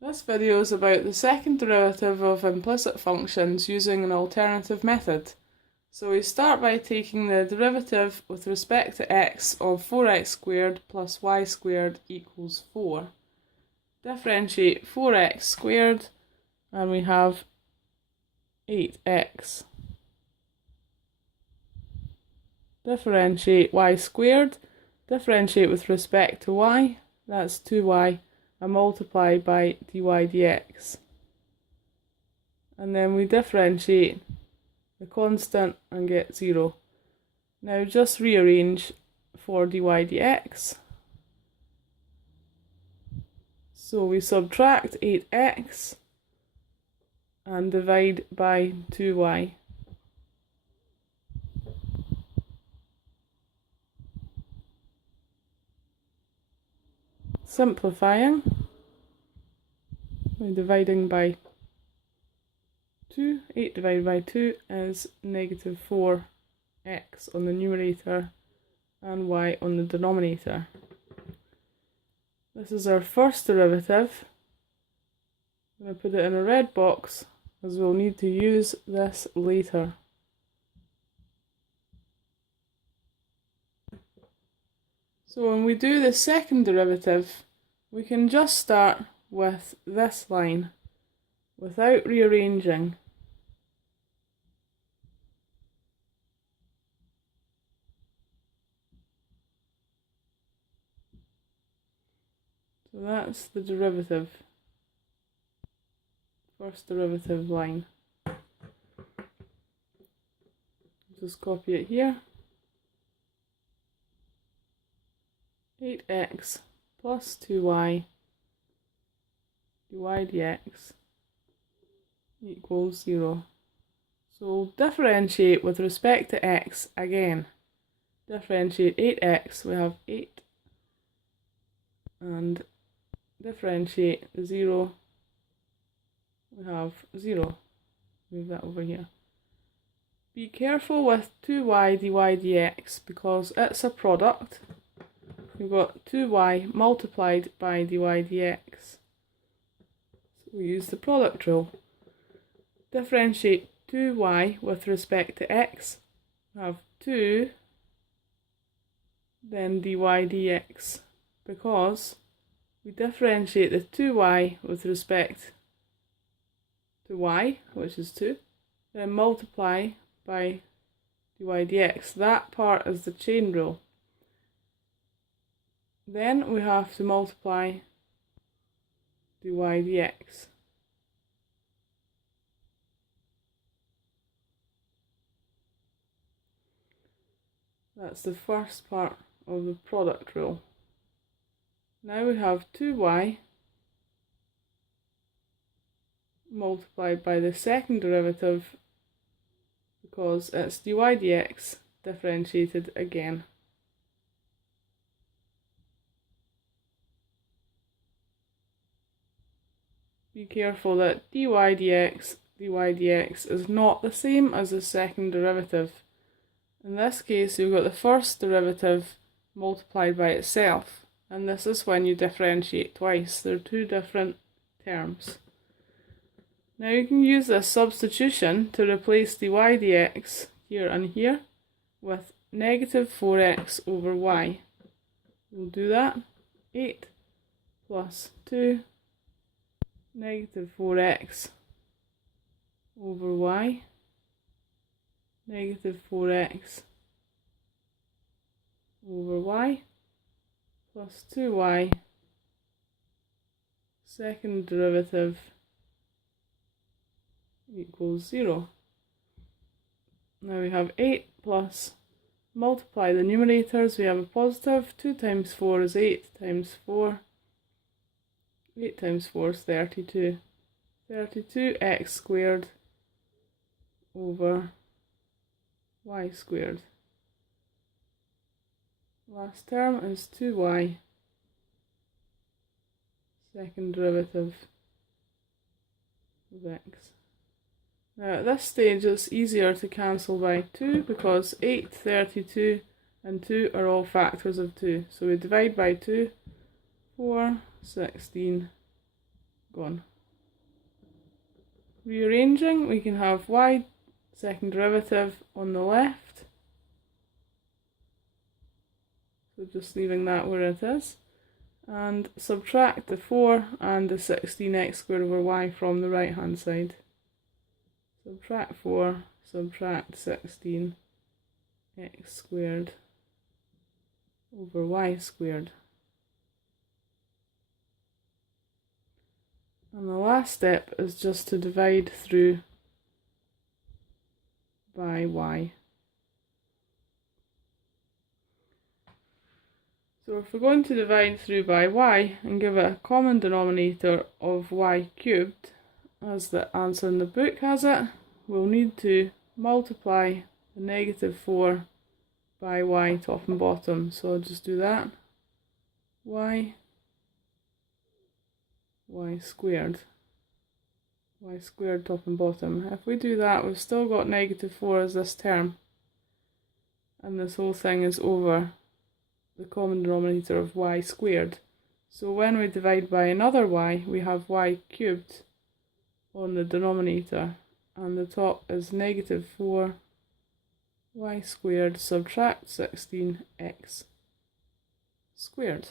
This video is about the second derivative of implicit functions using an alternative method. So we start by taking the derivative with respect to x of 4x squared plus y squared equals 4. Differentiate 4x squared and we have 8x. Differentiate y squared, differentiate with respect to y, that's 2y, and multiply by dy dx. And then we differentiate the constant and get 0. Now just rearrange for dy dx. So we subtract 8x and divide by 2y. Simplifying, we're dividing by 2. 8 divided by 2 is negative 4x on the numerator and y on the denominator. This is our first derivative. I'm going to put it in a red box as we'll need to use this later. So when we do the second derivative, we can just start with this line without rearranging. So that's the derivative, first derivative line. Just copy it here. 8x plus 2y dy dx equals 0. So differentiate with respect to x again. Differentiate 8x, we have 8, and differentiate 0, we have 0. Move that over here. Be careful with 2y dy dx because it's a product. We've got 2y multiplied by dy dx. So we use the product rule. Differentiate 2y with respect to x. We have 2, then dy dx, because we differentiate the 2y with respect to y, which is 2, then multiply by dy dx. That part is the chain rule. Then we have to multiply dy dx. That's the first part of the product rule. Now we have 2y multiplied by the second derivative because it's dy dx differentiated again. Be careful that dy dx is not the same as the second derivative. In this case, you've got the first derivative multiplied by itself, and this is when you differentiate twice. They're two different terms. Now you can use this substitution to replace dy dx here and here with negative 4x over y. We'll do that. 8 plus 2 negative 4x over y, negative 4x over y, plus 2y, second derivative equals 0. Now we have 8 plus, multiply the numerators, we have a positive, 2 times 4 is 8 times 4, 8 times 4 is 32. 32x squared over y squared. Last term is 2y, second derivative of x. Now at this stage it's easier to cancel by 2 because 8, 32 and 2 are all factors of 2. So we divide by 2, 4, 16, gone. Rearranging, we can have y second derivative on the left, so just leaving that where it is, and subtract the 4 and the 16x squared over y from the right hand side. Subtract 4, subtract 16x squared over y squared. And the last step is just to divide through by y. So if we're going to divide through by y and give it a common denominator of y cubed, as the answer in the book has it, we'll need to multiply the negative 4 by y top and bottom. So I'll just do that. Y squared. Y squared top and bottom. If we do that, we've still got negative 4 as this term. And this whole thing is over the common denominator of y squared. So when we divide by another y, we have y cubed on the denominator. And the top is negative 4 y squared subtract 16x squared.